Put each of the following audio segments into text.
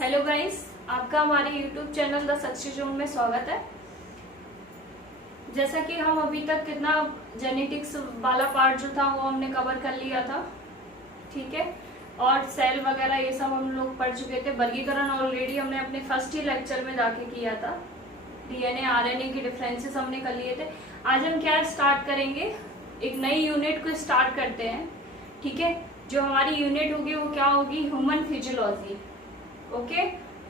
Hello guys, आपका हमारे YouTube channel the success zone में स्वागत है। जैसा कि हम अभी तक कितना जेनेटिक्स वाला पार्ट जो था वो हमने कवर कर लिया था, ठीक है। और सेल वगैरह ये सब हम लोग पढ़ चुके थे। वर्गीकरण ऑलरेडी हमने अपने फर्स्ट ही लेक्चर में जाके किया था। डीएनए आरएनए के डिफरेंसेस हमने कर लिए थे। आज हम क्या स्टार्ट करेंगे, एक नई यूनिट को स्टार्ट करते हैं, ठीक है। जो हमारी यूनिट होगी वो क्या होगी, human physiology. Okay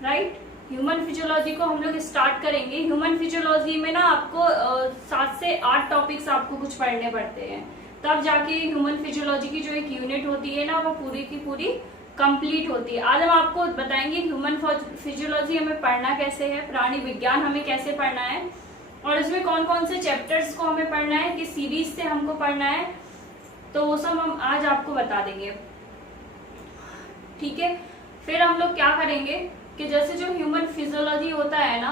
right, human physiology को हम लोग स्टार्ट करेंगे। ह्यूमन फिजियोलॉजी में ना आपको 7 से 8 टॉपिक्स आपको कुछ पढ़ने पड़ते हैं, तब जाके ह्यूमन फिजियोलॉजी की जो एक यूनिट होती है ना वो पूरी की पूरी कंप्लीट होती है। आज हम आपको बताएंगे ह्यूमन फिजियोलॉजी हमें पढ़ना कैसे है, प्राणी विज्ञान हमें कैसे पढ़ना है, और इसमें कौन कौन से चैप्टर्स को हमें पढ़ना है, किस सीरीज से हमको पढ़ना है, तो वो सब हम आज आपको बता देंगे, ठीक है। फिर हम लोग क्या करेंगे कि जैसे जो ह्यूमन फिजियोलॉजी होता है ना,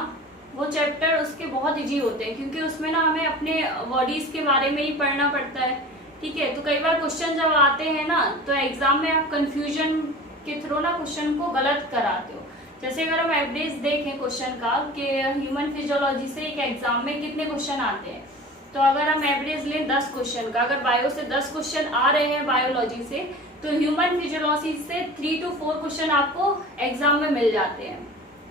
वो चैप्टर उसके बहुत इजी होते हैं, क्योंकि उसमें ना हमें अपने बॉडीज के बारे में ही पढ़ना पड़ता है, ठीक है। तो कई बार क्वेश्चन जब आते हैं ना, तो एग्जाम में आप कंफ्यूजन के थ्रू ना क्वेश्चन को गलत कराते हो। जैसे अगर हम एवरेज देखें क्वेश्चन का कि ह्यूमन फिजियोलॉजी से एक एग्जाम में कितने क्वेश्चन आते हैं, तो अगर हम एवरेज लें 10 क्वेश्चन का, अगर बायो से 10 क्वेश्चन आ रहे हैं बायोलॉजी से, तो ह्यूमन फिजियोलॉजी से 3 to 4 क्वेश्चन आपको एग्जाम में मिल जाते हैं,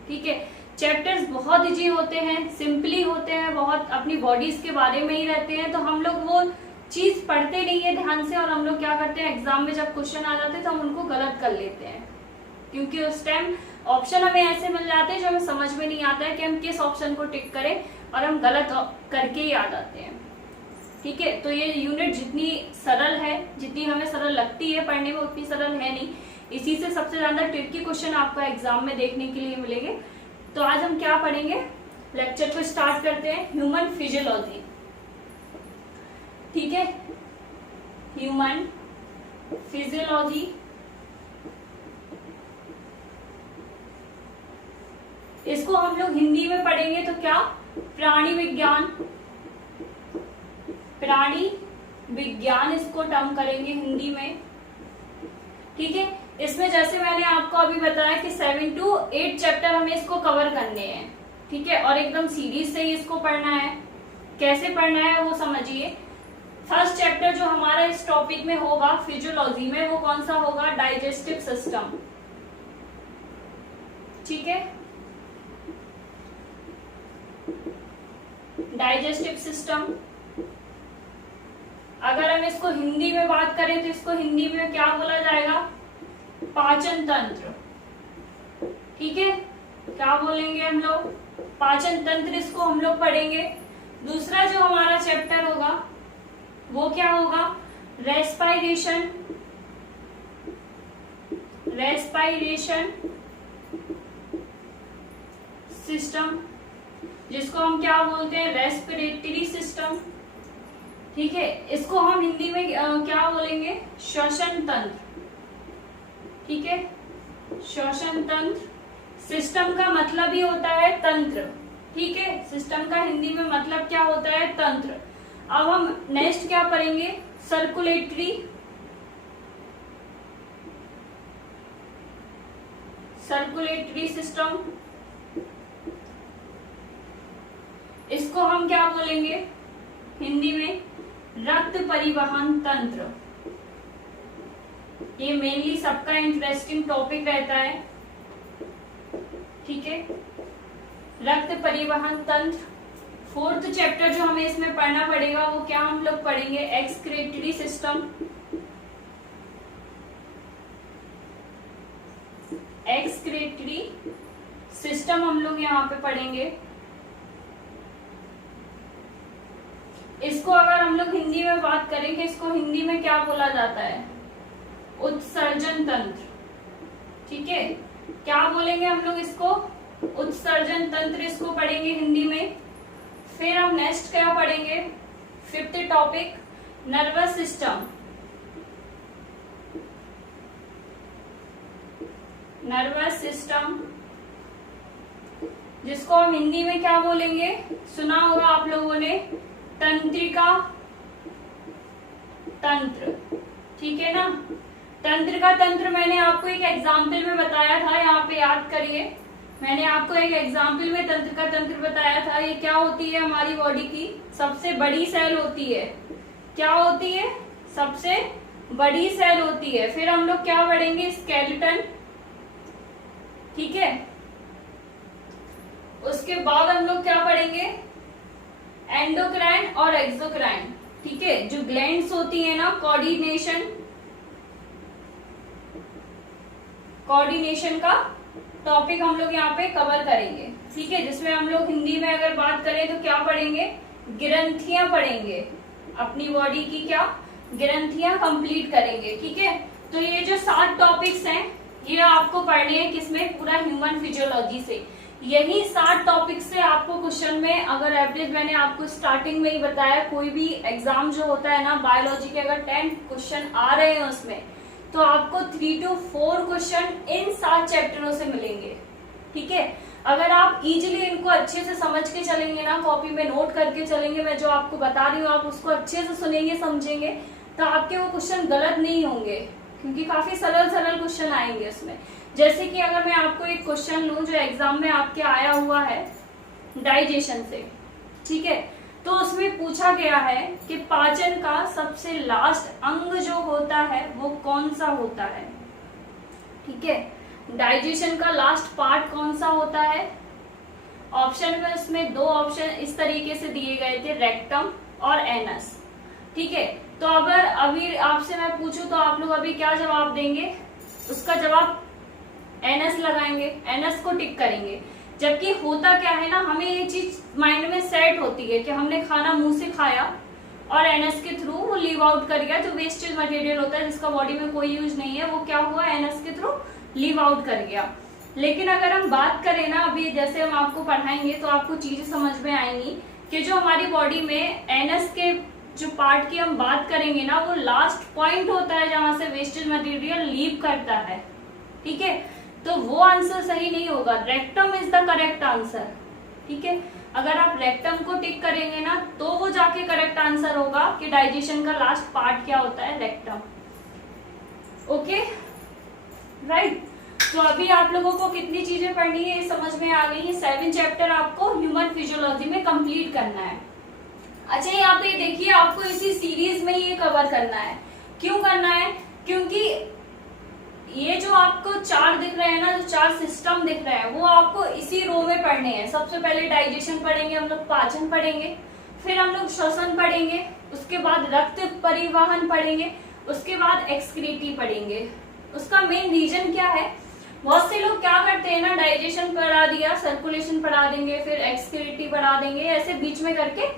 ठीक है। चैप्टर्स बहुत इजी होते हैं, सिंपली होते हैं, बहुत अपनी बॉडीज के बारे में ही रहते हैं। तो हम लोग वो चीज पढ़ते नहीं है ध्यान से, और हम लोग क्या करते हैं, एग्जाम में जब क्वेश्चन आ जाते हैं तो हम उनको गलत कर लेते हैं, क्योंकि उस टाइम ऑप्शन हमें ऐसे मिल जाते हैं जो हमें समझ में नहीं आता है कि हम किस ऑप्शन को टिक करें, और हम गलत करके ही आ जाते हैं, ठीक है। तो ये यूनिट जितनी सरल है, जितनी हमें सरल लगती है पढ़ने में, उतनी सरल है नहीं। इसी से सबसे ज्यादा ट्रिकी क्वेश्चन आपको एग्जाम में देखने के लिए मिलेंगे। तो आज हम क्या पढ़ेंगे, लेक्चर को स्टार्ट करते हैं। ह्यूमन फिजियोलॉजी, ठीक है। ह्यूमन फिजियोलॉजी, इसको हम लोग हिंदी में पढ़ेंगे तो क्या, प्राणी विज्ञान। प्राणी विज्ञान इसको टर्म करेंगे हिंदी में, ठीक है। इसमें जैसे मैंने आपको अभी बताया कि 7 to 8 चैप्टर हमें इसको कवर करने हैं, ठीक है, और एकदम सीरीज से ही इसको पढ़ना है। कैसे पढ़ना है वो समझिए। फर्स्ट चैप्टर जो हमारा इस टॉपिक में होगा फिजियोलॉजी में, वो कौन सा होगा, डाइजेस्टिव सिस्टम, ठीक है। डाइजेस्टिव सिस्टम, अगर हम इसको हिंदी में बात करें तो इसको हिंदी में क्या बोला जाएगा, पाचन तंत्र, ठीक है। क्या बोलेंगे हम लोग, पाचन तंत्र, इसको हम लोग पढ़ेंगे। दूसरा जो हमारा चैप्टर होगा वो क्या होगा, रेस्पिरेशन। रेस्पिरेशन सिस्टम, जिसको हम क्या बोलते हैं, रेस्पिरेटरी सिस्टम, ठीक है। इसको हम हिंदी में क्या बोलेंगे, श्वसन तंत्र, ठीक है। श्वसन तंत्र, सिस्टम का मतलब ही होता है तंत्र, ठीक है। सिस्टम का हिंदी में मतलब क्या होता है, तंत्र। अब हम नेक्स्ट क्या पढ़ेंगे, सर्कुलेटरी। सर्कुलेटरी सिस्टम, इसको हम क्या बोलेंगे हिंदी में, रक्त परिवहन तंत्र। ये मेनली सबका इंटरेस्टिंग टॉपिक रहता है, ठीक है, रक्त परिवहन तंत्र। फोर्थ चैप्टर जो हमें इसमें पढ़ना पड़ेगा वो क्या हम लोग पढ़ेंगे, एक्सक्रीटरी सिस्टम। एक्सक्रीटरी सिस्टम हम लोग यहाँ पे पढ़ेंगे। इसको अगर हम लोग हिंदी में बात करें कि इसको हिंदी में क्या बोला जाता है, उत्सर्जन तंत्र, ठीक है। क्या बोलेंगे हम लोग इसको, उत्सर्जन तंत्र, इसको पढ़ेंगे हिंदी में। फिर हम नेक्स्ट क्या पढ़ेंगे, fifth topic, nervous system. Nervous system, जिसको हम हिंदी में क्या बोलेंगे, सुना होगा आप लोगों ने, तंत्रिका तंत्र, ठीक है ना। तंत्रिका तंत्र मैंने आपको एक एग्जाम्पल में बताया था, यहाँ पे याद करिए, मैंने आपको एक एग्जाम्पल में तंत्रिका तंत्र बताया था। ये क्या होती है, हमारी बॉडी की सबसे बड़ी सेल होती है। क्या होती है, सबसे बड़ी सेल होती है। फिर हम लोग क्या पढ़ेंगे, स्केलेटन, ठीक है। उसके बाद हम लोग क्या पढ़ेंगे, एंडोक्राइन और एक्सोक्राइन, ठीक है। जो ग्लैंड्स होती है ना, कोऑर्डिनेशन का टॉपिक हम लोग यहाँ पे कवर करेंगे, ठीक है। जिसमें हम लोग हिंदी में अगर बात करें तो क्या पढ़ेंगे, ग्रंथियां पढ़ेंगे। अपनी बॉडी की क्या ग्रंथियां कंप्लीट करेंगे, ठीक है। तो ये जो 7 टॉपिक्स हैं ये आपको पढ़ने हैं किसमें, पूरा ह्यूमन फिजियोलॉजी से। यही 7 टॉपिक से आपको क्वेश्चन में, अगर एवरेज मैंने आपको स्टार्टिंग में ही बताया, कोई भी एग्जाम जो होता है ना बायोलॉजी के, अगर 10 क्वेश्चन आ रहे हैं उसमें, तो आपको 3 to 4 क्वेश्चन इन 7 चैप्टरों से मिलेंगे, ठीक है। अगर आप इजीली इनको अच्छे से समझ के चलेंगे ना, कॉपी में नोट करके चलेंगे, मैं जो आपको बता रही हूँ आप उसको अच्छे से सुनेंगे, समझेंगे, तो आपके वो क्वेश्चन गलत नहीं होंगे, क्योंकि काफी सरल सरल क्वेश्चन आएंगे उसमें। जैसे कि अगर मैं आपको एक क्वेश्चन लूं जो एग्जाम में आपके आया हुआ है डाइजेशन से, ठीक है। तो उसमें पूछा गया है कि पाचन का सबसे लास्ट अंग जो होता है वो कौन सा होता है, ठीक है। डाइजेशन का लास्ट पार्ट कौन सा होता है। ऑप्शन में उसमें 2 ऑप्शन इस तरीके से दिए गए थे, रेक्टम और एनस, ठीक है। तो अगर अभी आपसे मैं पूछूं तो आप लोग अभी क्या जवाब देंगे, उसका जवाब एनस लगाएंगे, एनस को टिक करेंगे। जबकि होता क्या है ना, हमें ये चीज माइंड में सेट होती है कि हमने खाना मुंह से खाया और एनस के थ्रू वो लीव आउट कर गया, जो वेस्टेज मटेरियल होता है जिसका बॉडी में कोई यूज नहीं है, वो क्या हुआ, एनस के थ्रू लीव आउट कर गया। लेकिन अगर हम बात करें ना, अभी जैसे हम आपको पढ़ाएंगे तो आपको चीजें समझ में आएंगी कि जो हमारी बॉडी में एनस के जो पार्ट की हम बात करेंगे ना, वो लास्ट पॉइंट होता है जहां से वेस्टेज मटेरियल लीव करता है, ठीक है। तो वो आंसर सही नहीं होगा, rectum is the correct answer, ठीक है। अगर आप रेक्टम को टिक करेंगे ना तो वो जाके करेक्ट आंसर होगा कि डाइजेशन का लास्ट पार्ट क्या होता है, रेक्टम। Okay, right. तो अभी आप लोगों को कितनी चीजें पढ़नी है ये समझ में आ गई है। 7 चैप्टर आपको ह्यूमन फिजियोलॉजी में कंप्लीट करना है। अच्छा, यहाँ पे देखिए आपको इसी सीरीज में ये कवर करना है। क्यों करना है, क्योंकि ये जो आपको 4 दिख रहे हैं ना, जो 4 सिस्टम दिख रहे हैं, वो आपको इसी रो में पढ़ने हैं। सबसे पहले डाइजेशन पढ़ेंगे हम लोग, पाचन पढ़ेंगे, फिर हम लोग श्वसन पढ़ेंगे, उसके बाद रक्त परिवहन पढ़ेंगे, उसके बाद एक्सक्रीटी पढ़ेंगे। उसका मेन रीजन क्या है, बहुत से लोग क्या करते हैं ना, डाइजेशन पढ़ा दिया, सर्कुलेशन पढ़ा देंगे, फिर एक्सक्रीटी पढ़ा देंगे, ऐसे बीच में करके।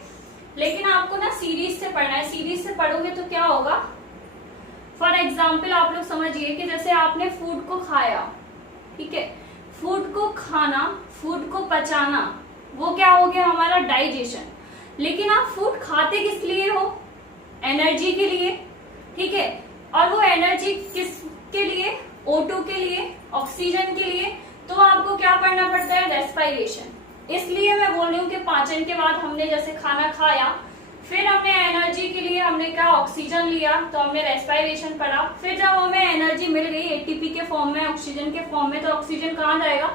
लेकिन आपको ना सीरीज से पढ़ना है। सीरीज से पढ़ोगे तो क्या होगा, फॉर एग्जाम्पल आप लोग समझिए कि जैसे आपने फूड को खाया, ठीक है, फूड को खाना, फूड को पचाना, वो क्या हो गया हमारा डाइजेशन। लेकिन आप फूड खाते किस लिए हो, एनर्जी के लिए, ठीक है। और वो एनर्जी किसके लिए, O2 के लिए, ऑक्सीजन के लिए। तो आपको क्या करना पड़ता है, रेस्पिरेशन। इसलिए मैं बोल रही हूँ कि पाचन के बाद हमने जैसे खाना खाया, फिर हमने एनर्जी के लिए हमने क्या, ऑक्सीजन लिया, तो हमने रेस्पिरेशन पढ़ा। फिर जब हमें एनर्जी मिल गई एटीपी के फॉर्म में, ऑक्सीजन के फॉर्म में, तो ऑक्सीजन कहाँ जाएगा,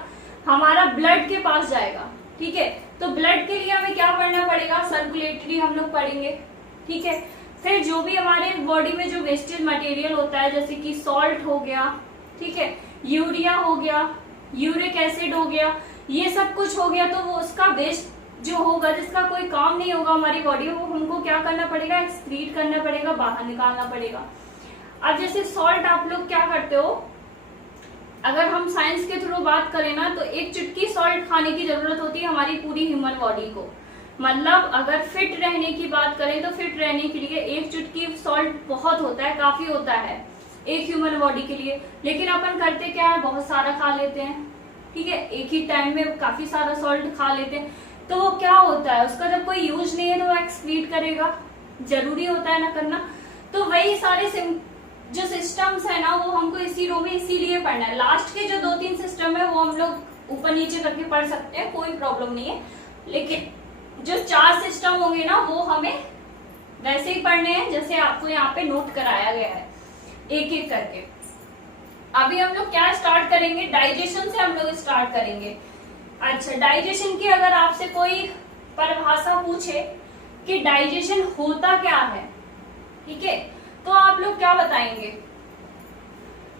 हमारा ब्लड के पास जाएगा, ठीक है। तो ब्लड के लिए हमें क्या पढ़ना पड़ेगा, सर्कुलेटरी हम लोग पढ़ेंगे, ठीक है। फिर जो भी हमारे बॉडी में जो वेस्टेज मटेरियल होता है, जैसे कि सॉल्ट हो गया, ठीक है, यूरिया हो गया, यूरिक एसिड हो गया, ये सब कुछ हो गया, तो वो उसका वेस्ट जो होगा, जिसका कोई काम नहीं होगा हमारी बॉडी में, वो हमको क्या करना पड़ेगा, एक्सक्रीट करना पड़ेगा, बाहर निकालना पड़ेगा। अब जैसे सॉल्ट आप लोग क्या करते हो, अगर हम साइंस के थ्रू बात करें ना, तो 1 चुटकी सॉल्ट खाने की जरूरत होती है हमारी पूरी ह्यूमन बॉडी को। मतलब अगर फिट रहने की बात करें तो फिट रहने के लिए 1 चुटकी सॉल्ट बहुत होता है, काफी होता है एक ह्यूमन बॉडी के लिए। लेकिन अपन करते क्या है, बहुत सारा खा लेते हैं, ठीक है, एक ही टाइम में काफी सारा सॉल्ट खा लेते हैं। तो वो क्या होता है, उसका जब कोई यूज नहीं है तो वो एक्सक्रीट करेगा, जरूरी होता है ना करना। तो वही सारे जो सिस्टम्स है ना, वो हमको इसी रो में इसीलिए पढ़ना है। लास्ट के जो 2-3 सिस्टम है वो हम लोग ऊपर नीचे करके पढ़ सकते हैं, कोई प्रॉब्लम नहीं है। लेकिन जो 4 सिस्टम होंगे ना, वो हमें वैसे ही पढ़ने हैं जैसे आपको यहाँ पे नोट कराया गया है, एक एक करके। अभी हम लोग क्या स्टार्ट करेंगे, डाइजेशन से हम लोग स्टार्ट करेंगे। अच्छा, डाइजेशन की अगर आपसे कोई परिभाषा पूछे कि डाइजेशन होता क्या है, ठीक है, तो आप लोग क्या बताएंगे?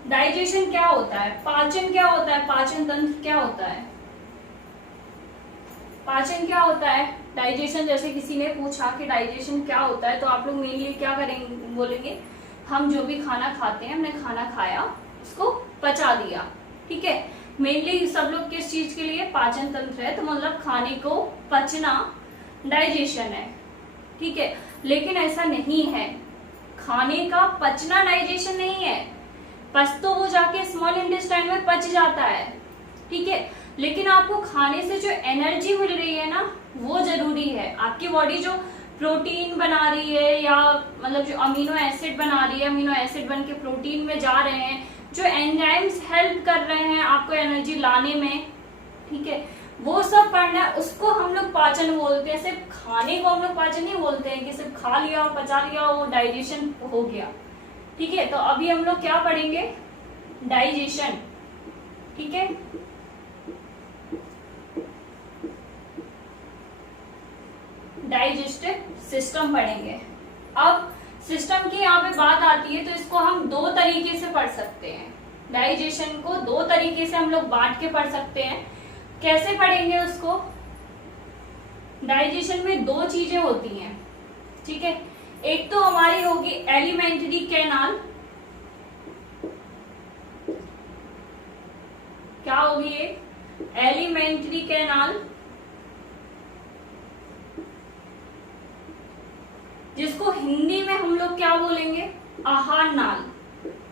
डाइजेशन क्या होता है, पाचन क्या होता है, पाचन तंत्र क्या होता है, पाचन क्या होता है, डाइजेशन। जैसे किसी ने पूछा कि डाइजेशन क्या होता है, तो आप लोग मेनली क्या करेंगे, बोलेंगे हम जो भी खाना खाते हैं, हमने खाना खाया, उसको पचा दिया, ठीक है। मेनली सब लोग किस चीज के लिए, पाचन तंत्र है, तो मतलब खाने को पचना डाइजेशन है, ठीक है। लेकिन ऐसा नहीं है, खाने का पचना डाइजेशन नहीं है। पच तो वो जाके स्मॉल इंटेस्टाइन में पच जाता है, ठीक है, लेकिन आपको खाने से जो एनर्जी मिल रही है ना, वो जरूरी है। आपकी बॉडी जो प्रोटीन बना रही है, या मतलब जो अमीनो एसिड बना रही है, अमीनो एसिड बन के प्रोटीन में जा रहे हैं, जो एंजाइम्स हेल्प कर रहे हैं आपको एनर्जी लाने में, ठीक है, वो सब पढ़ना है, उसको हम लोग पाचन बोलते हैं। सिर्फ खाने को हम लोग पाचन नहीं बोलते हैं कि सिर्फ खा लिया पचा लिया वो डाइजेशन हो गया, ठीक है। तो अभी हम लोग क्या पढ़ेंगे, डाइजेशन, ठीक है। डाइजेस्टिव सिस्टम पढ़ेंगे। अब सिस्टम की यहाँ पे बात आती है, तो इसको हम दो तरीके से पढ़ सकते हैं। डाइजेशन को दो तरीके से हम लोग बांट के पढ़ सकते हैं। कैसे पढ़ेंगे उसको, डाइजेशन में दो चीजें होती हैं, ठीक है। एक तो हमारी होगी एलिमेंट्री कैनाल, क्या होगी ये, एलिमेंट्री कैनाल, जिसको हिंदी में हम लोग क्या बोलेंगे, आहार नाल।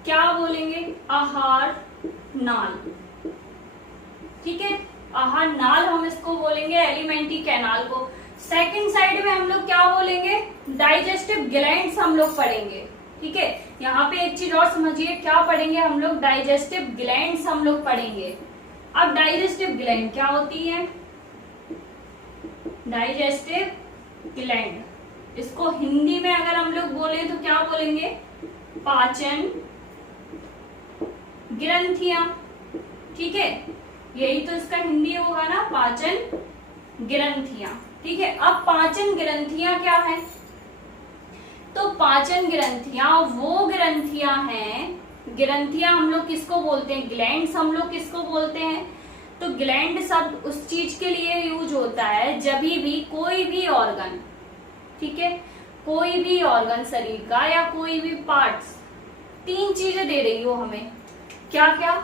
क्या बोलेंगे, आहार नाल, ठीक है। आहार नाल हम इसको बोलेंगे, एलिमेंट्री कैनाल को। सेकंड साइड में हम लोग क्या बोलेंगे, डाइजेस्टिव ग्लैंड्स हम लोग पढ़ेंगे, ठीक है। यहाँ पे एक चीज और समझिए, क्या पढ़ेंगे हम लोग, डाइजेस्टिव ग्लैंड्स हम लोग पढ़ेंगे। अब डाइजेस्टिव ग्लैंड क्या होती है, डाइजेस्टिव ग्लैंड, इसको हिंदी में अगर हम लोग बोले तो क्या बोलेंगे, पाचन ग्रंथियां, ठीक है, यही तो इसका हिंदी होगा ना, पाचन ग्रंथियां, ठीक है। अब पाचन ग्रंथियां क्या है, तो पाचन ग्रंथियां वो ग्रंथियां हैं, ग्रंथियां हम लोग किसको बोलते हैं, ग्लैंड्स हम लोग किसको बोलते हैं, तो ग्लैंड शब्द उस चीज के लिए यूज होता है जब भी कोई भी ऑर्गन, ठीक है, कोई भी ऑर्गन शरीर का या कोई भी पार्ट्स, तीन चीजें दे रही हो हमें, क्या क्या,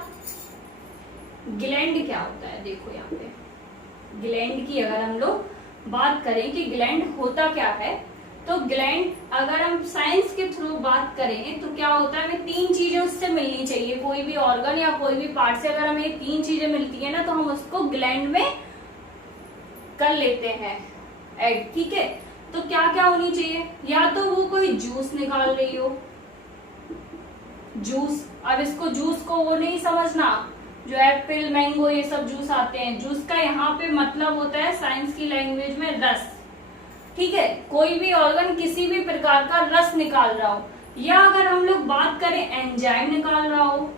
ग्लैंड क्या होता है, देखो यहाँ पे ग्लैंड की अगर हम लोग बात करें कि ग्लैंड होता क्या है, तो ग्लैंड अगर हम साइंस के थ्रू बात करें तो क्या होता है, हमें तीन चीजें उससे मिलनी चाहिए, कोई भी ऑर्गन या कोई भी पार्ट से अगर हमें तीन चीजें मिलती है ना, तो हम उसको ग्लैंड में कर लेते हैं ऐड, ठीक है। तो क्या क्या होनी चाहिए, या तो वो कोई जूस निकाल रही हो, जूस, अब इसको जूस को वो नहीं समझना जो एप्पल मैंगो ये सब जूस आते हैं, जूस का यहाँ पे मतलब होता है साइंस की लैंग्वेज में रस, ठीक है, कोई भी ऑर्गन किसी भी प्रकार का रस निकाल रहा हो, या अगर हम लोग बात करें एंजाइम निकाल रहा हो,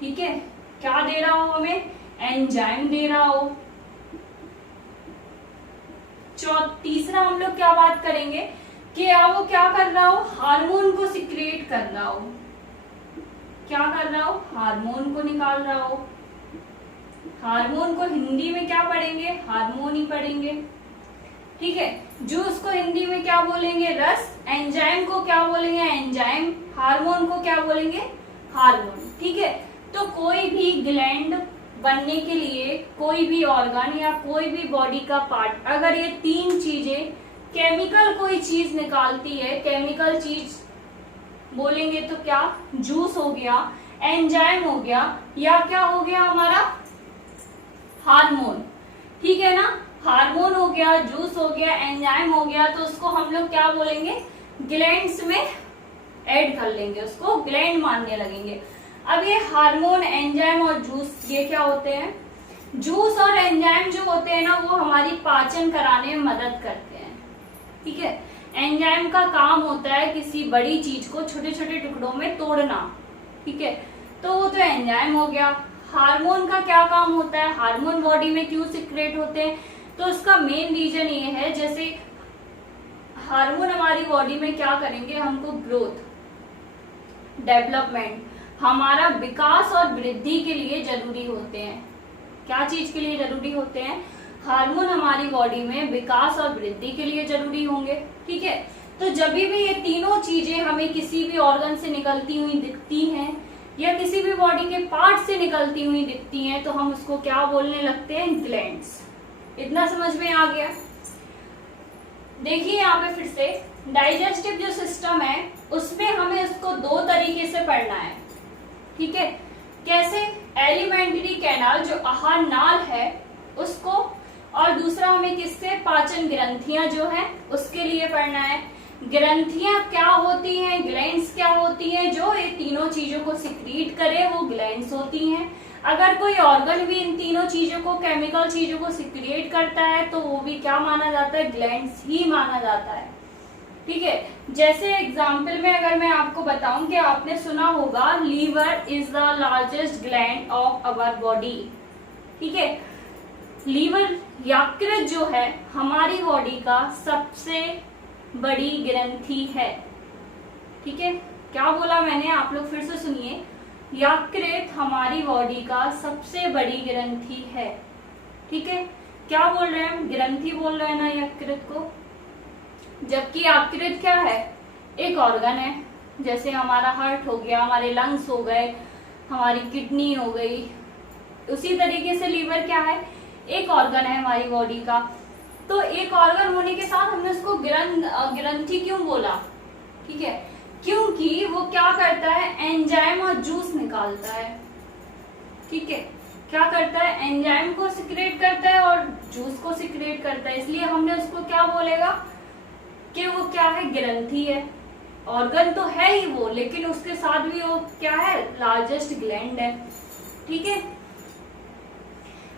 ठीक है, क्या दे रहा हो हमें, एंजाइम दे रहा हो। तीसरा हम लोग क्या बात करेंगे कि वो क्या कर रहा हो, हार्मोन को सिक्रिएट कर रहा हो, क्या कर रहा हो, हार्मोन को निकाल रहा हो। हार्मोन को हिंदी में क्या पढ़ेंगे, हार्मोन ही पढ़ेंगे, ठीक है। जूस को हिंदी में क्या बोलेंगे, रस। एंजाइम को क्या बोलेंगे, एंजाइम। हार्मोन को क्या बोलेंगे, हार्मोन, ठीक है। तो कोई भी ग्लैंड बनने के लिए, कोई भी ऑर्गन या कोई भी बॉडी का पार्ट, अगर ये तीन चीजें केमिकल कोई चीज निकालती है, केमिकल चीज बोलेंगे तो क्या, जूस हो गया, एंजाइम हो गया, या क्या हो गया हमारा, हार्मोन, ठीक है ना। हार्मोन हो गया, जूस हो गया, एंजाइम हो गया, तो उसको हम लोग क्या बोलेंगे, ग्लैंड्स में ऐड कर लेंगे, उसको ग्लैंड मानने लगेंगे। अब ये हार्मोन, एंजाइम और जूस ये क्या होते हैं, जूस और एंजाइम जो होते हैं ना, वो हमारी पाचन कराने में मदद करते हैं, ठीक है। एंजाइम का काम होता है किसी बड़ी चीज को छोटे छोटे टुकड़ों में तोड़ना, ठीक है, तो वो तो एंजाइम हो गया। हार्मोन का क्या काम होता है, हार्मोन बॉडी में क्यों सिक्रेट होते हैं, तो उसका मेन रीजन ये है, जैसे हार्मोन हमारी बॉडी में क्या करेंगे, हमको ग्रोथ, डेवलपमेंट, हमारा विकास और वृद्धि के लिए जरूरी होते हैं। क्या चीज के लिए जरूरी होते हैं, हार्मोन हमारी बॉडी में विकास और वृद्धि के लिए जरूरी होंगे। ठीक है, तो जब भी ये तीनों चीजें हमें किसी भी ऑर्गन से निकलती हुई दिखती हैं या किसी भी बॉडी के पार्ट से निकलती हुई दिखती हैं, तो हम उसको क्या बोलने लगते हैं, ग्लैंड्स। इतना समझ में आ गया। देखिए यहाँ पे फिर से डाइजेस्टिव जो सिस्टम है उसमें हमें उसको दो तरीके से पढ़ना है। ठीक है, कैसे, एलिमेंट्री कैनाल जो आहार नाल है उसको, और दूसरा हमें किससे, पाचन ग्रंथियां जो है उसके लिए पढ़ना है। ग्रंथियां क्या होती हैं, ग्लैंड्स क्या होती हैं, जो ये तीनों चीजों को सिक्रीट करे वो ग्लैंड्स होती हैं। अगर कोई ऑर्गन भी इन तीनों चीजों को, केमिकल चीजों को सिक्रिएट करता है तो वो भी क्या माना जाता है, ग्लैंड्स ही माना जाता है। ठीक है, जैसे एग्जाम्पल में अगर मैं आपको बताऊं कि आपने सुना होगा liver is the largest gland of our body. ठीक है, लीवर यकृत जो है हमारी बॉडी का सबसे बड़ी ग्रंथि है। ठीक है, क्या बोला मैंने, आप लोग फिर से सुनिए, यकृत हमारी बॉडी का सबसे बड़ी ग्रंथि है। ठीक है, क्या बोल रहे हैं हम, ग्रंथि बोल रहे हैं ना यकृत को, जबकि यकृत क्या है, एक ऑर्गन है। जैसे हमारा हार्ट हो गया, हमारे लंग्स हो गए, हमारी किडनी हो गई, उसी तरीके से लीवर क्या है, एक ऑर्गन है हमारी बॉडी का। तो एक ऑर्गन होने के साथ हमने उसको ग्रंथि क्यों बोला, ठीक है, क्योंकि वो क्या करता है, एंजाइम और जूस निकालता है। ठीक है, क्या करता है, एंजाइम को सिक्रेट करता है और जूस को सिक्रेट करता है, इसलिए हमने उसको क्या बोलेगा कि वो क्या है, ग्रंथि है। ऑर्गन तो है ही वो, लेकिन उसके साथ भी वो क्या है, लार्जेस्ट ग्लैंड है। ठीक है,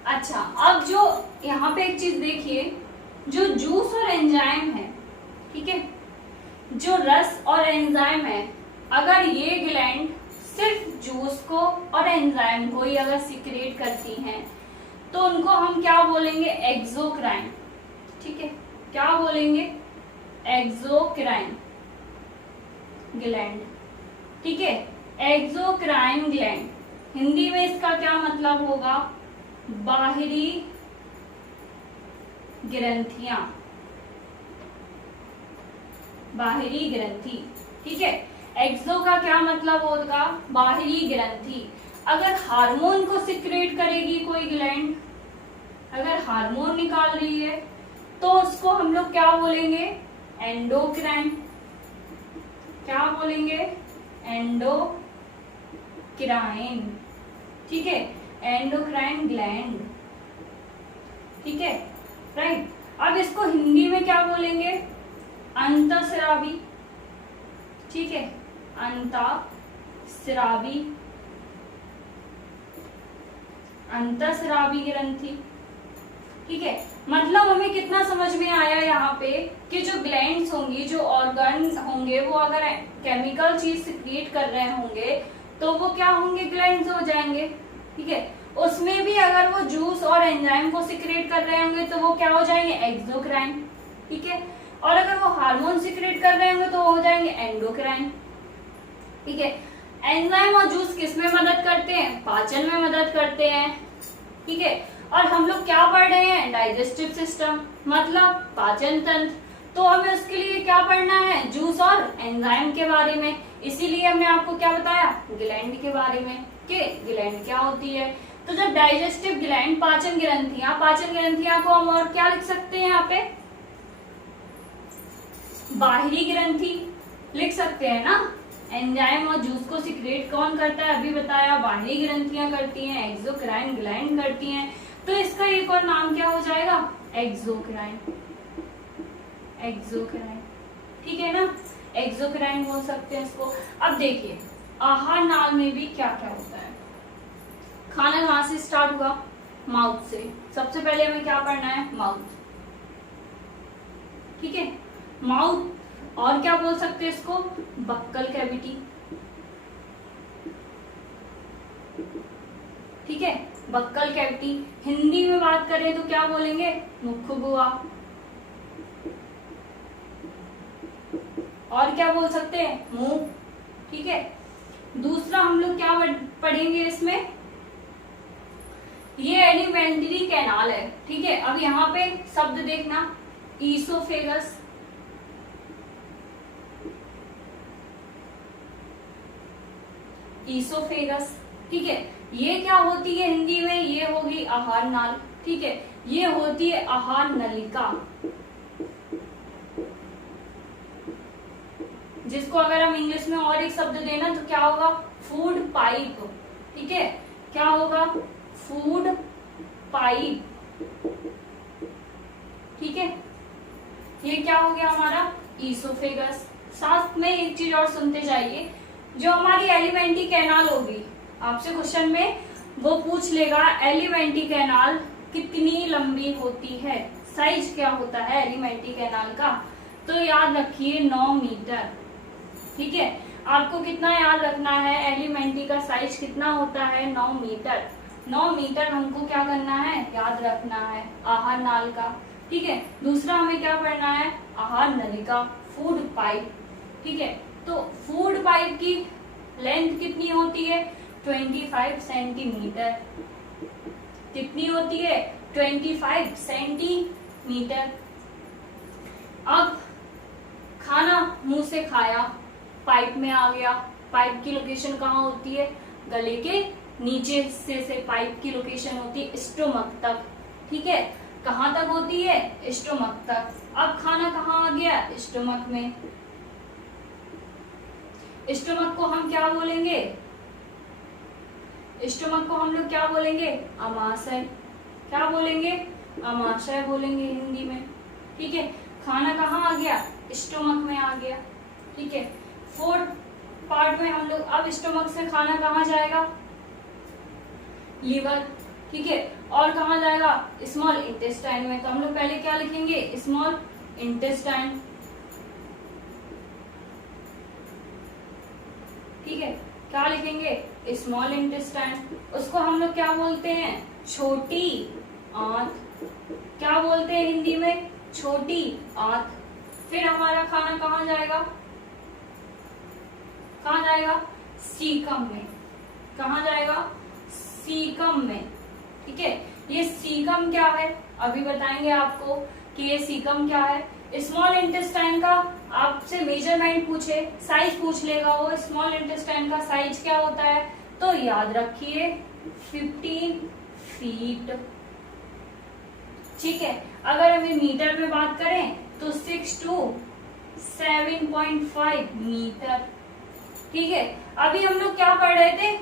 अच्छा, अब जो यहाँ पे एक चीज देखिए, जो जूस और एंजाइम है, ठीक है, जो रस और एंजाइम है, अगर ये ग्लैंड सिर्फ जूस को और एंजाइम को ही अगर सिक्रेट करती हैं तो उनको हम क्या बोलेंगे, एक्सोक्राइन। ठीक है, क्या बोलेंगे, एक्सोक्राइन ग्लैंड। ठीक है, एक्सोक्राइन ग्लैंड, हिंदी में इसका क्या मतलब होगा, बाहरी ग्रंथियां, बाहरी ग्रंथि। ठीक है, एक्सो का क्या मतलब होगा, बाहरी ग्रंथि। अगर हार्मोन को सिक्रेट करेगी कोई ग्लैंड, अगर हार्मोन निकाल रही है तो उसको हम लोग क्या बोलेंगे, एंडोक्राइन। क्या बोलेंगे, एंडोक्राइन। ठीक है, एंडोक्राइन ग्लैंड। ठीक है, राइट। अब इसको हिंदी में क्या बोलेंगे, अंतःस्रावी। ठीक है, अंतःस्रावी, अंतःस्रावी ग्रंथि। ठीक है, मतलब हमें कितना समझ में आया यहाँ पे कि जो ग्लैंड्स होंगी, जो ऑर्गन होंगे, वो अगर केमिकल चीज सिक्रिएट कर रहे होंगे तो वो क्या होंगे, ग्लैंड्स हो जाएंगे। ठीक है, उसमें भी अगर वो जूस और एंजाइम को सिक्रेट कर रहे होंगे तो वो क्या हो जाएंगे, एक्सोक्राइन। ठीक है, और अगर वो हार्मोन सिक्रेट कर रहे होंगे तो वो हो जाएंगे एंडोक्राइन। ठीक है, एंजाइम और जूस किसमें मदद करते हैं, पाचन में मदद करते हैं। ठीक है, और हम लोग क्या पढ़ रहे हैं, डाइजेस्टिव सिस्टम, मतलब पाचन तंत्र, तो हमें उसके लिए क्या पढ़ना है, जूस और एंजाइम के बारे में। इसीलिए हमने आपको क्या बताया, ग्लैंड के बारे में, कि ग्लैंड क्या होती है। तो जब डाइजेस्टिव ग्लैंड, पाचन ग्रंथियां, पाचन ग्रंथियां को हम और क्या लिख सकते हैं, यहाँ पे बाहरी ग्रंथि लिख सकते हैं ना। एंजाइम और जूस को सिक्रेट कौन करता है, अभी बताया, बाहरी ग्रंथियां करती हैं, एक्सोक्राइन ग्लैंड करती हैं। तो इसका एक और नाम क्या हो जाएगा, एक्सोक्राइन। एक्सोक्राइन, ठीक है ना, एक्सोक्राइन बोल सकते हैं इसको। अब देखिए, आहार नाल में भी क्या क्या होता है। खाना कहाँ से स्टार्ट हुआ, माउथ से। सबसे पहले हमें क्या पढ़ना है, माउथ। ठीक है, माउथ, और क्या बोल सकते हैं इसको, बक्कल कैविटी। ठीक है, बक्कल कैविटी। हिंदी में बात करें तो क्या बोलेंगे, मुखगुआ। और क्या बोल सकते हैं, मुंह। ठीक है, दूसरा हम लोग क्या पढ़ेंगे इसमें, ये एलिमेंट्री कैनाल है। ठीक है, अब यहाँ पे शब्द देखना, ईसोफेगस, ईसोफेगस। ठीक है, ये क्या होती है हिंदी में, ये होगी आहार नाल। ठीक है, ये होती है आहार नलिका, जिसको अगर हम इंग्लिश में और एक शब्द देना तो क्या होगा, फूड पाइप। ठीक है, क्या होगा, फूड पाइप। ठीक है, ये क्या हो गया हमारा, ईसोफेगस। साथ में एक चीज और सुनते जाइए, जो हमारी एलिमेंट्री कैनाल होगी, आपसे क्वेश्चन में वो पूछ लेगा एलिमेंट्री कैनाल कितनी लंबी होती है, साइज क्या होता है एलिमेंट्री कैनाल का, तो याद रखिए 9 मीटर। ठीक है, आपको कितना याद रखना है, एलिमेंट्री का साइज कितना होता है, 9 मीटर। 9 मीटर हमको क्या करना है, याद रखना है, आहार नाल का। ठीक है, दूसरा हमें क्या पढ़ना है, आहार नलिका, फूड पाइप। ठीक है, तो फूड पाइप की लेंथ कितनी होती है, 25 सेंटीमीटर। कितनी होती है, 25 सेंटीमीटर। अब खाना मुंह से खाया, पाइप में आ गया, पाइप की लोकेशन कहाँ होती है, गले के नीचे हिस्से से पाइप की लोकेशन होती है स्टोमक तक। ठीक है, कहाँ तक होती है, स्टोमक तक। अब खाना कहाँ आ गया, स्टोमक में। स्टोमक को हम क्या बोलेंगे, स्टोमक को हम लोग क्या बोलेंगे, अमाशय। क्या बोलेंगे, अमाशय बोलेंगे हिंदी में। ठीक है, खाना कहाँ आ गया, स्टोमक में आ गया। ठीक है, 4th पार्ट में हम लोग अब स्टोमक से खाना कहाँ जाएगा, लीवर। ठीक है, और कहाँ जाएगा, स्मॉल इंटेस्टाइन में। तो हम लोग पहले क्या लिखेंगे, स्मॉल इंटेस्टाइन। ठीक है, क्या लिखेंगे, स्मॉल इंटेस्टाइन। उसको हम लोग क्या बोलते हैं, छोटी आंत। क्या बोलते हैं हिंदी में, छोटी आंत। फिर हमारा खाना कहाँ जाएगा, कहाँ जाएगा, सीकम में। कहाँ जाएगा, सीकम में। ठीक है, ये सीकम क्या है, अभी बताएंगे आपको कि ये सीकम क्या है। स्मॉल इंटेस्टाइन का आपसे मेजरमेंट पूछे, साइज पूछ लेगा वो, स्मॉल इंटेस्टाइन का साइज क्या होता है, तो याद रखिए 15 फीट। ठीक है, अगर हमें मीटर में बात करें तो 6 to 7.5 मीटर। ठीक है, अभी हम लोग क्या पढ़ रहे थे,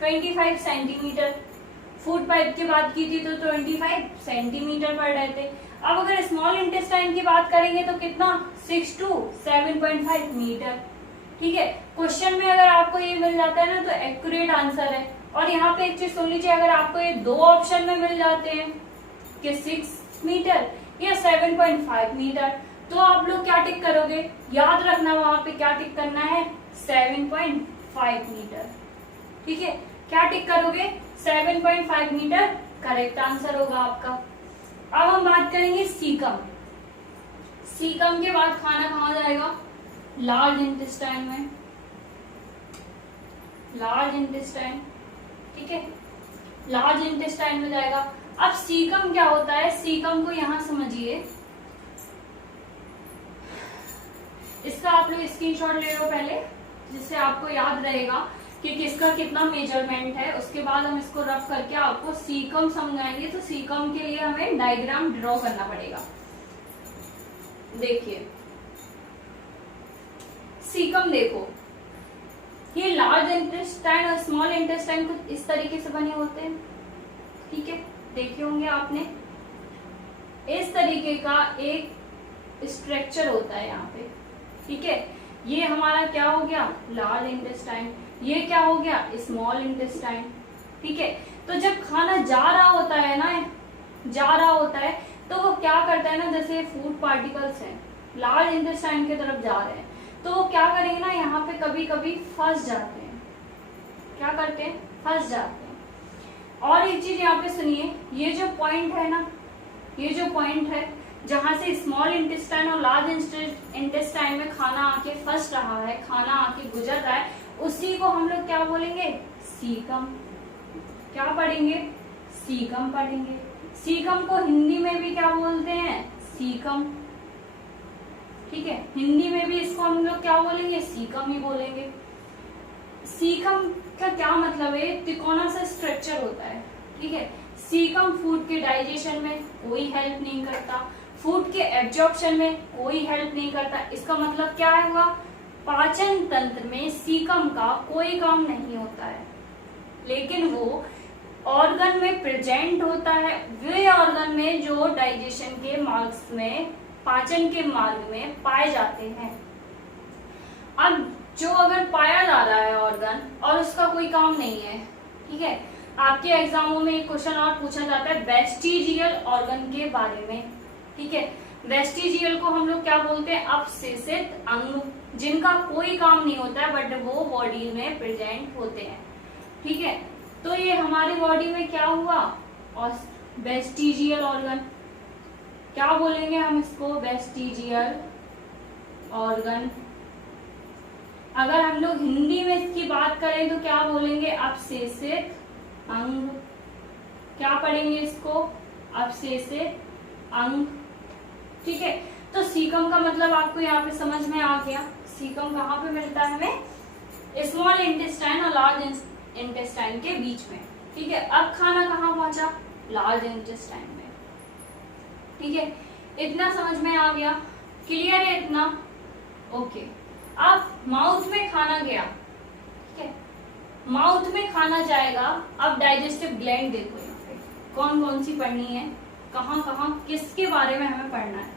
25 सेंटीमीटर। फूड पाइप की बात की थी तो 25 सेंटीमीटर पढ़ रहे थे। अब अगर स्मॉल इंटेस्टाइन की बात करेंगे तो कितना, 6 to 7.5 मीटर। ठीक है, क्वेश्चन में अगर आपको ये मिल जाता है ना तो एक्यूरेट आंसर है। और यहाँ पे एक चीज सुन लीजिए, अगर आपको ये 2 ऑप्शन में मिल जाते हैं कि 6 मीटर या 7.5 मीटर, तो आप लोग क्या टिक करोगे, याद रखना वहां पे क्या टिक करना है, 7.5 मीटर। ठीक है, क्या टिक करोगे, 7.5 मीटर करेक्ट आंसर होगा आपका। अब हम बात करेंगे सीकम। सीकम के बाद खाना कहाँ जाएगा, लार्ज इंटेस्टाइन में। लार्ज इंटेस्टाइन, ठीक है, लार्ज इंटेस्टाइन में जाएगा। अब सीकम क्या होता है, सीकम को यहां समझिए, इसका आप लोग स्क्रीनशॉट ले लो पहले, जिससे आपको याद रहेगा कि किसका कितना मेजरमेंट है। उसके बाद हम इसको रफ करके आपको सीकम समझाएंगे। तो सीकम के लिए हमें डायग्राम ड्रॉ करना पड़ेगा। देखिए सीकम, देखो ये लार्ज इंटेस्टाइन और स्मॉल इंटेस्टाइन कुछ इस तरीके से बने होते हैं। ठीक है, देखे होंगे आपने, इस तरीके का एक स्ट्रक्चर होता है यहाँ पे। ठीक है, ये हमारा क्या हो गया, लार्ज इंटेस्टाइन। ये क्या हो गया, स्मॉल इंटेस्टाइन। ठीक है, तो जब खाना जा रहा होता है ना, जा रहा होता है, तो वो क्या करता है ना, जैसे फूड पार्टिकल्स हैं लार्ज इंटेस्टाइन की तरफ जा रहे हैं, तो वो क्या करेंगे ना, यहाँ पे कभी कभी फंस जाते हैं। क्या करते हैं, फंस जाते हैं। और एक चीज यहाँ पे सुनिए, ये जो पॉइंट है ना, ये जो पॉइंट है जहां से स्मॉल इंटेस्टाइन और लार्ज इंटेस्टाइन में खाना आके फंस रहा है, खाना आके गुजर रहा है, उसी को हम लोग क्या बोलेंगे, सीकम। क्या पढ़ेंगे, सीकम पढ़ेंगे। सीकम को हिंदी में भी क्या बोलते हैं, सीकम। ठीक है, हिंदी में भी इसको हम लोग क्या बोलेंगे, सीकम ही बोलेंगे। सीकम का क्या मतलब है, तिकोना सा स्ट्रक्चर होता है। ठीक है, सीकम फूड के डाइजेशन में कोई हेल्प नहीं करता, फूड के एब्जॉर्प्शन में कोई हेल्प नहीं करता। इसका मतलब क्या हुआ, पाचन तंत्र में सीकम का कोई काम नहीं होता है, लेकिन वो ऑर्गन में प्रेजेंट होता है, वे ऑर्गन में जो डाइजेशन के मार्ग में, पाचन के मार्ग में पाए जाते हैं। अब जो अगर पाया जा रहा है ऑर्गन और उसका कोई काम नहीं है, ठीक है, आपके एग्जामों में एक क्वेश्चन और पूछा जाता है वेस्टिजियल ऑर्गन के बारे में। ठीक है, वेस्टिजियल को हम लोग क्या बोलते हैं, अवशेषित अंग, जिनका कोई काम नहीं होता है बट वो बॉडी में प्रेजेंट होते हैं। ठीक है, तो ये हमारी बॉडी में क्या हुआ, और वेस्टिजियल ऑर्गन, क्या बोलेंगे हम इसको, वेस्टिजियल ऑर्गन। अगर हम लोग हिंदी में इसकी बात करें तो क्या बोलेंगे, अवशेषित अंग। क्या पढ़ेंगे इसको, अवशेषित अंग। ठीक है, तो सीकम का मतलब आपको यहाँ पे समझ में आ गया। सीकम कहाँ पे मिलता है हमें, स्मॉल इंटेस्टाइन और लार्ज इंटेस्टाइन के बीच में। ठीक है, अब खाना कहाँ पहुंचा, लार्ज इंटेस्टाइन में। ठीक है, इतना समझ में आ गया, क्लियर है इतना, ओके। अब माउथ में खाना गया, ठीक है, माउथ में खाना जाएगा। अब डाइजेस्टिव ग्लैंड देखो यहाँ पे कौन कौन सी पढ़नी है, कहाँ कहाँ किसके बारे में हमें पढ़ना है।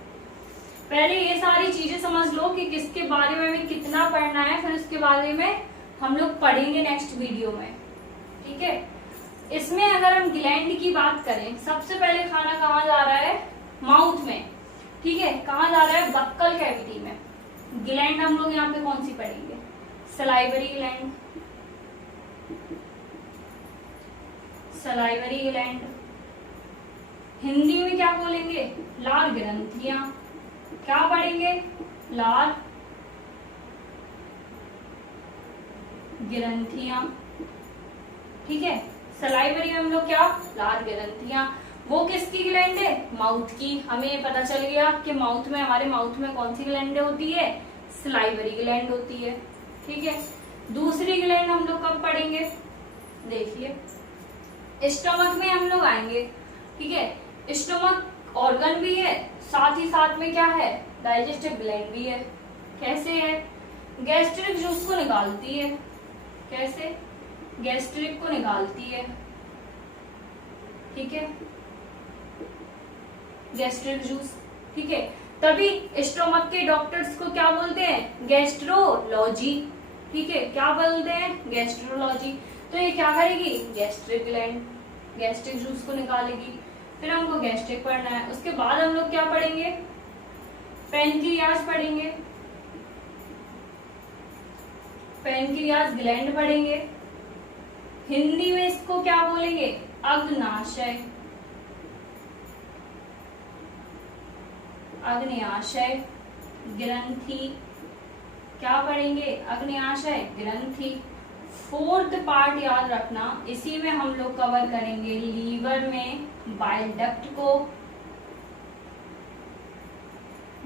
पहले ये सारी चीजें समझ लो कि किसके बारे में हमें कितना पढ़ना है, फिर उसके बारे में हम लोग पढ़ेंगे नेक्स्ट वीडियो में। ठीक है, इसमें अगर हम ग्लैंड की बात करें, सबसे पहले खाना कहाँ जा रहा है, माउथ में। ठीक है, कहाँ जा रहा है, बक्कल कैविटी में। ग्लैंड हम लोग यहाँ पे कौन सी पढ़ेंगे, salivary gland, salivary gland. Hindi में क्या बोलेंगे, लार ग्रंथियां। क्या पढ़ेंगे, लार ग्रंथियां। ठीक है, सलाइवरी में हम लोग क्या, लार ग्रंथियां। वो किसकी ग्लैंड है, माउथ की। हमें पता चल गया कि माउथ में, हमारे माउथ में कौन सी ग्लैंड होती है, सलाइवरी ग्लैंड होती है। ठीक है, दूसरी ग्लैंड हम लोग कब पढ़ेंगे, देखिए स्टमक में हम लोग आएंगे। ठीक है, स्टमक ऑर्गन भी है, साथ ही साथ में क्या है, डाइजेस्टिव ग्लैंड भी है। कैसे है, गैस्ट्रिक जूस को निकालती है। कैसे, गैस्ट्रिक को निकालती है। ठीक है, गैस्ट्रिक जूस। ठीक है, तभी स्टोमक के डॉक्टर्स को क्या बोलते हैं, गैस्ट्रोलॉजी। ठीक है, क्या बोलते हैं, गैस्ट्रोलॉजी। तो ये क्या करेगी, गैस्ट्रिक ग्लैंड, गैस्ट्रिक जूस को निकालेगी। फिर हमको गैस्ट्रिक पढ़ना है। उसके बाद हम लोग क्या पढ़ेंगे, पैनक्रियाज पढ़ेंगे, पैनक्रियाज ग्लैंड पढ़ेंगे। हिंदी में इसको क्या बोलेंगे, अग्नाशय, अग्न्याशय ग्रंथि। क्या पढ़ेंगे, अग्न्याशय ग्रंथि। फोर्थ पार्ट याद रखना, इसी में हम लोग कवर करेंगे लीवर में बाइल डक्ट को,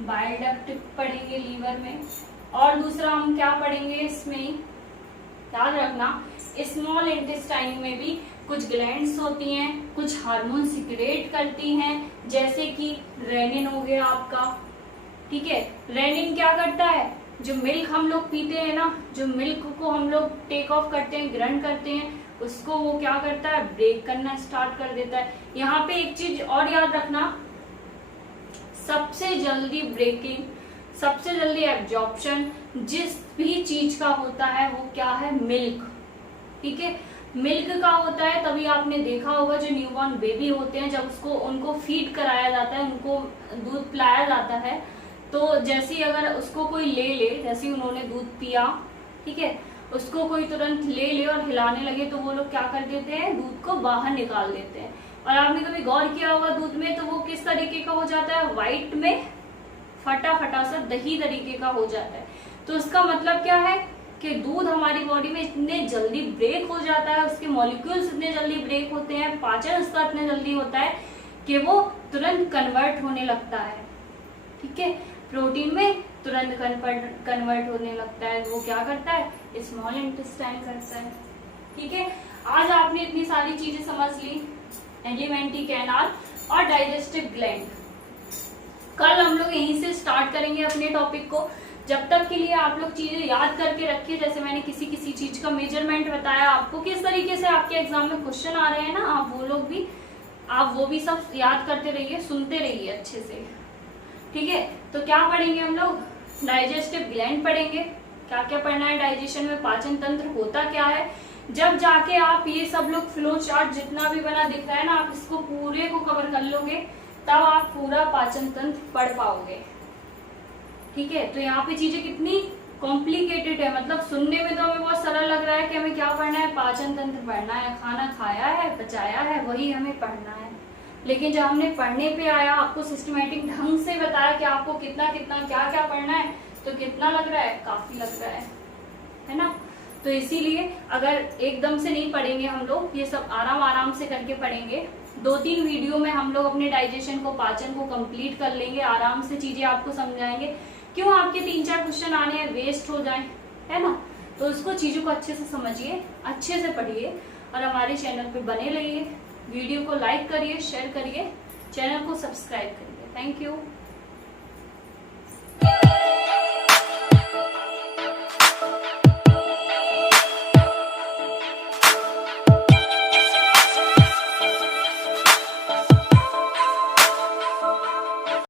बाइल डक्ट पढ़ेंगे लीवर में। और दूसरा हम क्या पढ़ेंगे इसमें, याद रखना स्मॉल इंटेस्टाइन में भी कुछ ग्लैंड्स होती हैं, कुछ हार्मोन सिक्रेट करती हैं, जैसे कि रेनिन हो गया आपका। ठीक है, रेनिन क्या करता है, जो मिल्क हम लोग पीते हैं ना, जो मिल्क को हम लोग टेक ऑफ करते हैं, ग्रहण करते हैं, उसको वो क्या करता है, ब्रेक करना स्टार्ट कर देता है। यहाँ पे एक चीज और याद रखना, सबसे जल्दी ब्रेकिंग, सबसे जल्दी एब्जॉर्प्शन जिस भी चीज का होता है वो क्या है, मिल्क। ठीक है, मिल्क का होता है। तभी आपने देखा होगा जो न्यूबॉर्न बेबी होते हैं, जब उसको उनको फीड कराया जाता है, उनको दूध पिलाया जाता है, तो जैसे अगर उसको कोई ले ले, जैसे उन्होंने दूध पिया, ठीक है, उसको कोई तुरंत ले ले और हिलाने लगे तो वो लोग क्या कर देते हैं, दूध को बाहर निकाल देते हैं। और आपने कभी गौर किया होगा दूध में, तो वो किस तरीके का हो जाता है, व्हाइट में फटा फटा सा दही तरीके का हो जाता है। तो उसका मतलब क्या है कि दूध हमारी बॉडी में इतने जल्दी ब्रेक हो जाता है, उसके मॉलिक्यूल्स इतने जल्दी ब्रेक होते हैं, पाचन उसका इतने जल्दी होता है कि वो तुरंत कन्वर्ट होने लगता है, ठीक है, प्रोटीन में तुरंत कन्वर्ट होने लगता है। वो क्या करता है, स्मॉल इंटेस्टाइन करता है, ठीक है। आज आपने इतनी सारी चीजें समझ ली, एलिमेंट्री कैनाल और डाइजेस्टिव ग्लैंड। कल हम लोग यहीं से स्टार्ट करेंगे अपने टॉपिक को। जब तक के लिए आप लोग चीजें याद करके रखिए, जैसे मैंने किसी किसी चीज का मेजरमेंट बताया आपको, किस तरीके से आपके एग्जाम में क्वेश्चन आ रहे हैं ना, आप वो भी सब याद करते रहिए, सुनते रहिए अच्छे से, ठीक है। तो क्या पढ़ेंगे हम लोग, डाइजेस्टिव ग्लैंड पढ़ेंगे, क्या क्या पढ़ना है डाइजेशन में, पाचन तंत्र होता क्या है। जब जाके आप ये सब लोग फ्लो चार्ट जितना भी बना दिख रहा है ना, आप इसको पूरे को कवर कर लोगे, तब आप पूरा पाचन तंत्र पढ़ पाओगे, ठीक है। तो यहाँ पे चीजें कितनी कॉम्प्लिकेटेड है, मतलब सुनने में तो हमें बहुत सरल लग रहा है कि हमें क्या पढ़ना है, पाचन तंत्र पढ़ना है, खाना खाया है पचाया है वही हमें पढ़ना है। लेकिन जब हमने पढ़ने पे आया, आपको सिस्टमेटिक ढंग से बताया कि आपको कितना कितना क्या क्या पढ़ना है, तो कितना लग रहा है, काफी लग रहा है ना। तो इसीलिए अगर एकदम से नहीं पढ़ेंगे हम लोग, ये सब आराम आराम से करके पढ़ेंगे, 2-3 वीडियो में हम लोग अपने डाइजेशन को, पाचन को कंप्लीट कर लेंगे, आराम से चीजें आपको समझाएंगे। क्यों आपके 3-4 क्वेश्चन आने हैं, वेस्ट हो जाए, है ना। तो उसको चीजों को अच्छे से समझिए, अच्छे से पढ़िए और हमारे चैनल पे बने रहिए। वीडियो को लाइक करिए, शेयर करिए, चैनल को सब्सक्राइब करिए। Thank you.